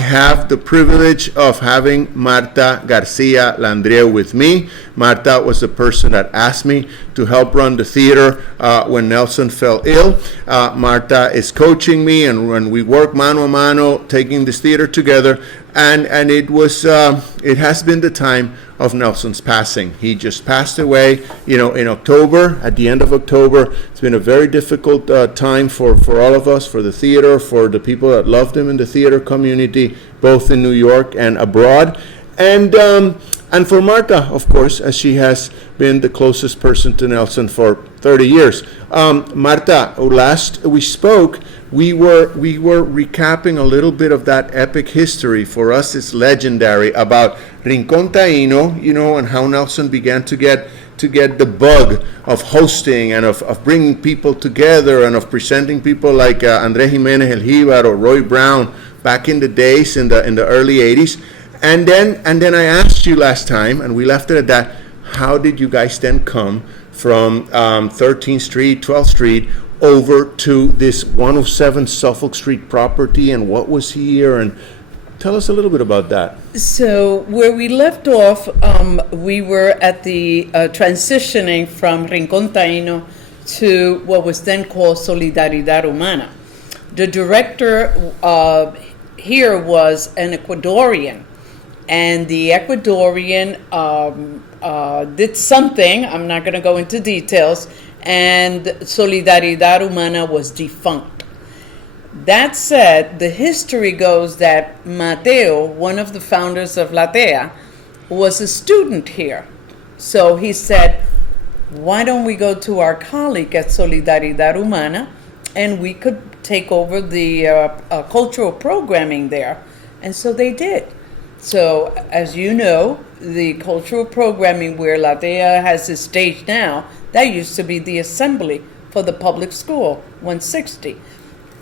I have the privilege of having Marta Garcia Landrieu with me. Marta was the person that asked me to help run the theater when Nelson fell ill. Marta is coaching me, and when we work mano a mano, taking this theater together. And it has been the time of Nelson's passing. He just passed away, in October, at the end of October. It's been a very difficult time for all of us, for the theater, for the people that loved him in the theater community, both in New York and abroad. And for Marta, of course, as she has been the closest person to Nelson for 30 years. Marta, last we spoke, we were recapping a little bit of that epic history. For us, it's legendary, about Rincón Taíno, and how Nelson began to get the bug of hosting and of bringing people together and of presenting people like André Jiménez El Jíbar or Roy Brown back in the days in the early 80s. And then I asked you last time, and we left it at that, how did you guys then come from 13th Street, 12th Street, over to this 107 Suffolk Street property, and what was here? And tell us a little bit about that. So where we left off, we were at the transitioning from Rincón Taíno to what was then called Solidaridad Humana. The director here was an Ecuadorian, and the Ecuadorian did something, I'm not going to go into details, and Solidaridad Humana was defunct. That said, the history goes that Mateo, one of the founders of Latea, was a student here. So he said, why don't we go to our colleague at Solidaridad Humana, and we could take over the cultural programming there. And so they did. So, as you know, the cultural programming where Latea has its stage now, that used to be the assembly for the public school, 160.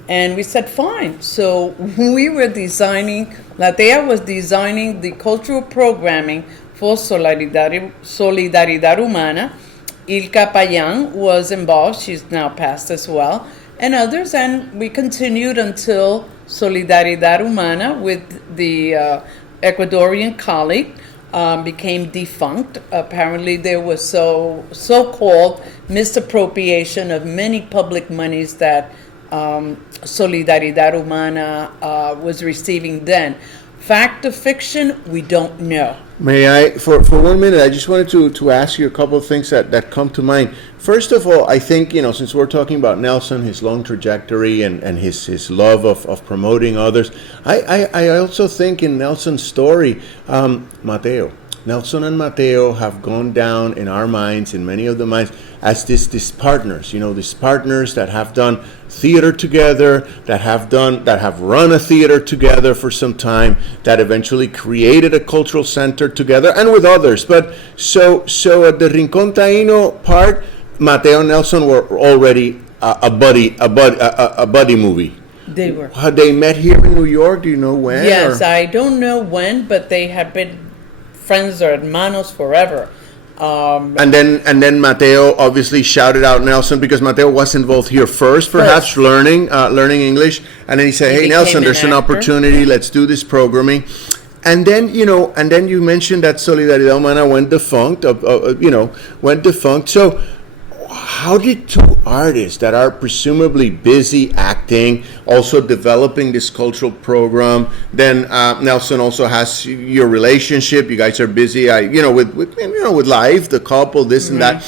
And we said, fine. So we were Latea was designing the cultural programming for Solidaridad Humana. Ilka Payan was involved, she's now passed as well, and others, and we continued until Solidaridad Humana with the Ecuadorian colleague became defunct. Apparently there was so-called misappropriation of many public monies that Solidaridad Humana was receiving then. Fact or fiction, we don't know. May I, for 1 minute, I just wanted to ask you a couple of things that come to mind. First of all, I think, since we're talking about Nelson, his long trajectory and his love of promoting others, I also think in Nelson's story, Mateo. Nelson and Mateo have gone down in our minds, in many of the minds, as these partners, these partners that have done theater together, that have run a theater together for some time, that eventually created a cultural center together, and with others. But so at the Rincón Taíno part, Mateo and Nelson were already a buddy movie. They were. Had they met here in New York? Do you know when? Yes, I don't know when, but they have been friends or hermanos forever. And then Mateo obviously shouted out Nelson, because Mateo was involved here first, perhaps learning English, and then he said, "Hey Nelson, there's an opportunity. Let's do this programming." And then you mentioned that Solidaridad Humana went defunct. So how did two artists that are presumably busy acting, also developing this cultural program, then Nelson also has your relationship, you guys are busy, with life, the couple, this and that.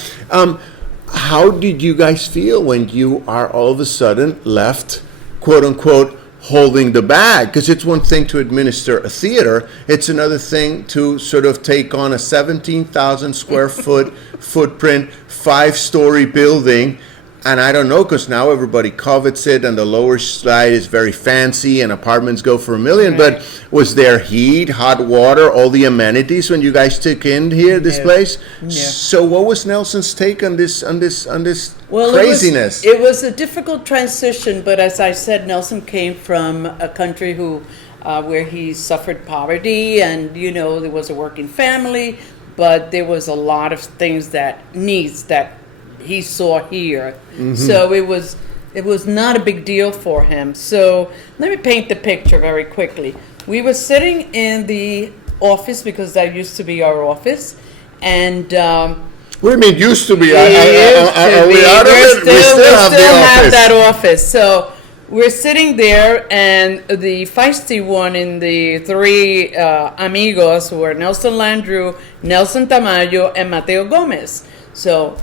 How did you guys feel when you are all of a sudden left, quote unquote, holding the bag? Because it's one thing to administer a theater, it's another thing to sort of take on a 17,000 square foot footprint, 5-story building. And I don't know, because now everybody covets it, and the lower side is very fancy, and apartments go for $1 million. Right. But was there heat, hot water, all the amenities when you guys took in here this place? Yeah. So what was Nelson's take on this craziness? It was a difficult transition, but as I said, Nelson came from a country where he suffered poverty, and there was a working family, but there was a lot of things that he saw here. Mm-hmm. So it was not a big deal for him. So let me paint the picture very quickly. We were sitting in the office because that used to be our office, and What do you mean used to be? it used to Are we be. out of it? We still have the office. That office. So we're sitting there, and the feisty one in the three amigos were Nelson Landrieu, Nelson Tamayo, and Mateo Gomez. So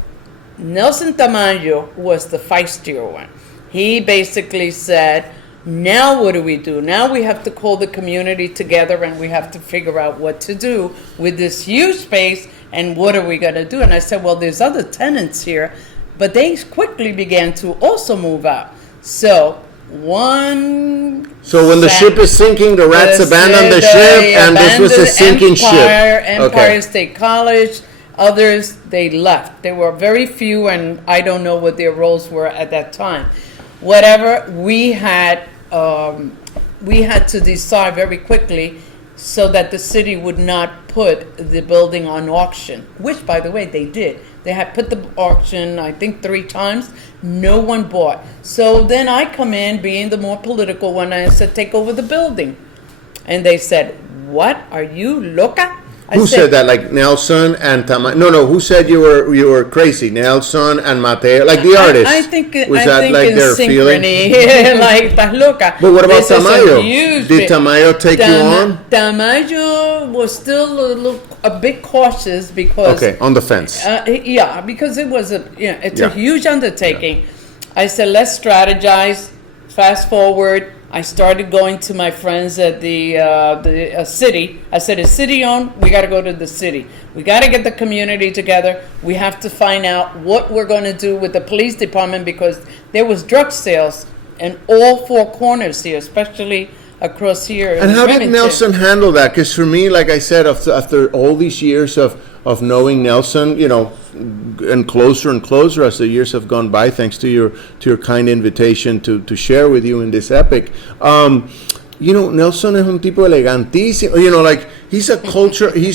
Nelson Tamayo was the feistier one. He basically said, now what do we do? Now we have to call the community together and we have to figure out what to do with this huge space, and what are we going to do? And I said, well, there's other tenants here, but they quickly began to also move out. So So when the ship is sinking, the rats abandon the ship, and this was a sinking ship. Empire State College, others, they left. There were very few, and I don't know what their roles were at that time. Whatever, we had to decide very quickly so that the city would not put the building on auction, which, by the way, they did. They had put the auction, I think, 3 times. No one bought. So then I come in, being the more political one, and I said, take over the building. And they said, what? Are you loca? Who said that? Like Nelson and Tamayo? No. Who said you were crazy? Nelson and Mateo, like the artists. I think was that think like in their feeling? synchrony, like estás loca. But what about This is a Tamayo? huge Did bit. Tamayo take you on? Tamayo was still a bit cautious because On the fence. yeah, because it was it's Yeah. a huge undertaking. I said, let's strategize. Fast forward, I started going to my friends at the city. I said, is city owned? We got to go to the city. We got to get the community together. We have to find out what we're going to do with the police department, because there was drug sales in all 4 corners here, especially across here. And in how did Remington. Nelson handle that? Because for me, like I said, after all these years of knowing Nelson, and closer as the years have gone by, thanks to your kind invitation to share with you in this epic. Nelson es un tipo elegantísimo. Like he's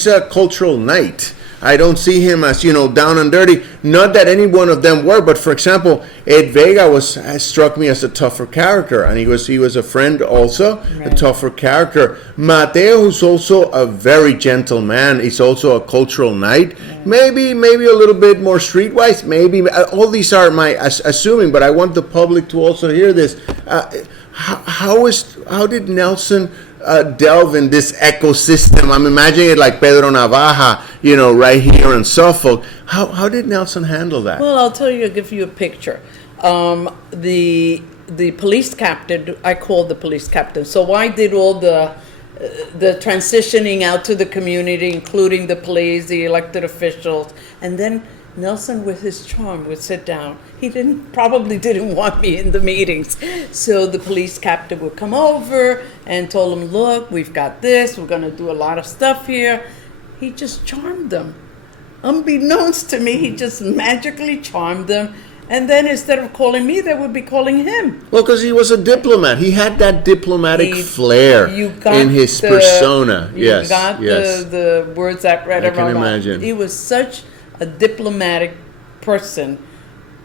a cultural knight. I don't see him as, down and dirty. Not that any one of them were, but for example, Ed Vega has struck me as a tougher character, and he was a friend also, Right. a tougher character. Mateo, who's also a very gentle man, is also a cultural knight. Maybe a little bit more streetwise. Maybe all these are my assuming, but I want the public to also hear this. How did Nelson delve in this ecosystem? I'm imagining it like Pedro Navaja, right here in Suffolk. How did Nelson handle that? Well, I'll give you a picture. The police captain, I called the police captain. So I did all the transitioning out to the community, including the police, the elected officials, and then Nelson, with his charm, would sit down. He probably didn't want me in the meetings. So the police captain would come over and told him, look, we've got this, we're going to do a lot of stuff here. He just charmed them. Unbeknownst to me, he just magically charmed them. And then instead of calling me, they would be calling him. Well, because he was a diplomat. He had that diplomatic flair in his persona. You got the words that read around. I can imagine. He was such a diplomatic person,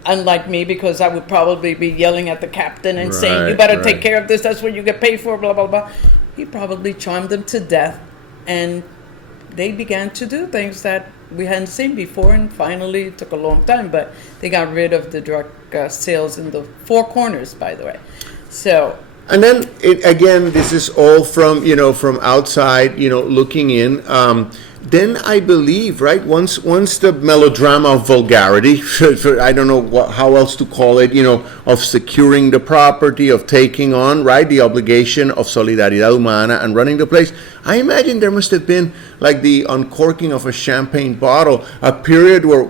unlike me, because I would probably be yelling at the captain and saying, you better take care of this, that's what you get paid for, blah, blah, blah. He probably charmed them to death, and they began to do things that we hadn't seen before, and finally, it took a long time, but they got rid of the drug sales in the 4 corners, by the way. So... And then, again, this is all from outside, looking in. Then I believe, right, once the melodrama of vulgarity, I don't know how else to call it, of securing the property, of taking on, right, the obligation of Solidaridad Humana and running the place, I imagine there must have been like the uncorking of a champagne bottle, a period where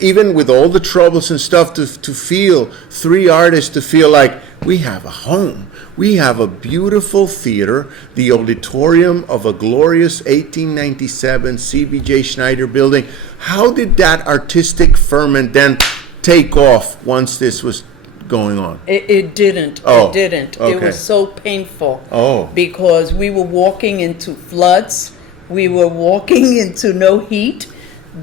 even with all the troubles and stuff, to feel, 3 artists to feel like we have a home. We have a beautiful theater, the auditorium of a glorious 1897 CBJ Schneider building. How did that artistic ferment then take off once this was going on? It didn't. Oh, it didn't. okay. It was so painful. Oh. Because we were walking into floods. We were walking into no heat.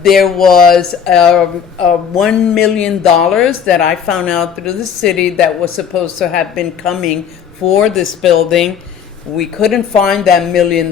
There was $1 million that I found out through the city that was supposed to have been coming for this building. We couldn't find that $1 million.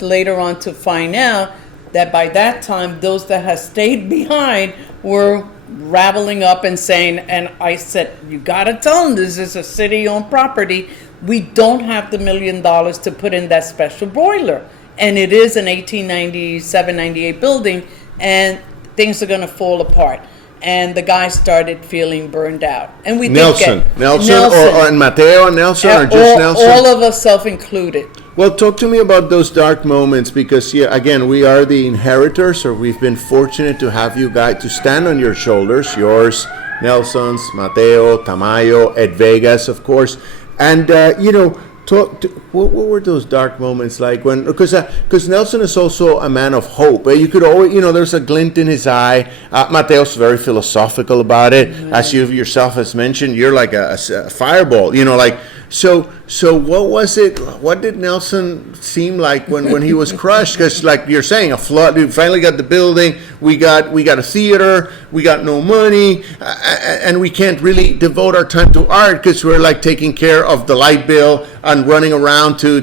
Later on to find out that by that time, those that had stayed behind were raveling up and saying, and I said, you gotta tell them this is a city-owned property. We don't have the $1 million to put in that special boiler. And it is an 1897, 98 building, and things are gonna fall apart. And the guy started feeling burned out. And we Nelson, did get Nelson, or Mateo and Nelson, or just all, Nelson? all of us self-included. Well, talk to me about those dark moments, because again, we are the inheritors, or we've been fortunate to have you guys to stand on your shoulders, yours, Nelson's, Mateo, Tamayo, Ed Vegas, of course, and what were those dark moments like when? Because Nelson is also a man of hope. You could always, there's a glint in his eye. Mateo's very philosophical about it, as you yourself has mentioned. You're like a fireball, So what was it? What did Nelson seem like when he was crushed? Because like you're saying, a flood. We finally got the building. We got a theater. We got no money, and we can't really devote our time to art because we're like taking care of the light bill and running around to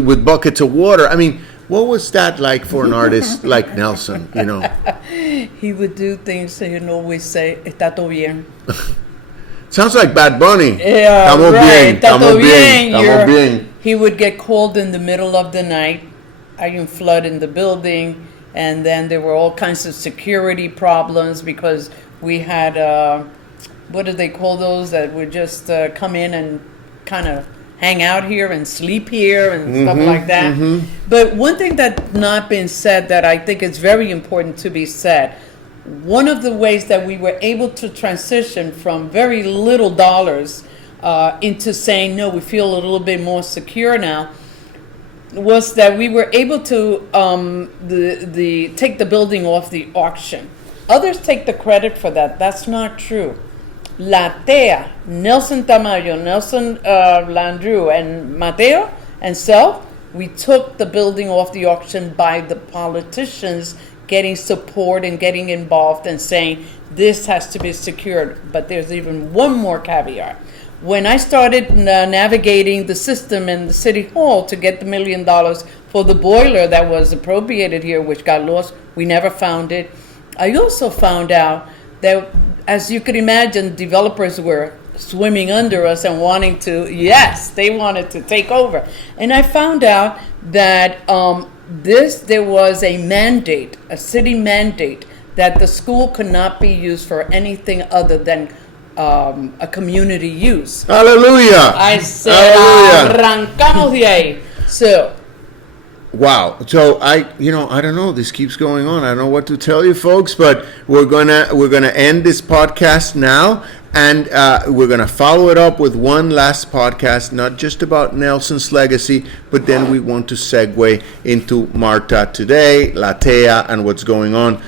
with buckets of water. I mean, what was that like for an artist like Nelson? He would do things and he'd always say, "Está todo bien." Sounds like Bad Bunny. Yeah, Estamos right. bien, estamos bien, estamos You're- bien. He would get called in the middle of the night. Iron flood in the building, and then there were all kinds of security problems because we had what do they call those that would just come in and kind of hang out here and sleep here and stuff like that. But one thing that's not been said that I think is very important to be said. One of the ways that we were able to transition from very little dollars into saying, no, we feel a little bit more secure now, was that we were able to take the building off the auction. Others take the credit for that. That's not true. La TEA, Nelson Tamayo, Nelson Landrieu, and Mateo and self, we took the building off the auction by the politicians getting support and getting involved and saying this has to be secured. But there's even one more caveat. When I started navigating the system in the city hall to get the $1 million for the boiler that was appropriated here, which got lost, we never found it. I also found out that, as you could imagine, developers were swimming under us and wanting to, they wanted to take over. And I found out that there was a mandate, a city mandate, that the school could not be used for anything other than a community use. Hallelujah! I said, arrancamos de ahí. So, wow. So I don't know. This keeps going on. I don't know what to tell you, folks. But we're gonna end this podcast now, and we're gonna follow it up with one last podcast, not just about Nelson's legacy, but then we want to segue into Marta today, La TEA, and what's going on.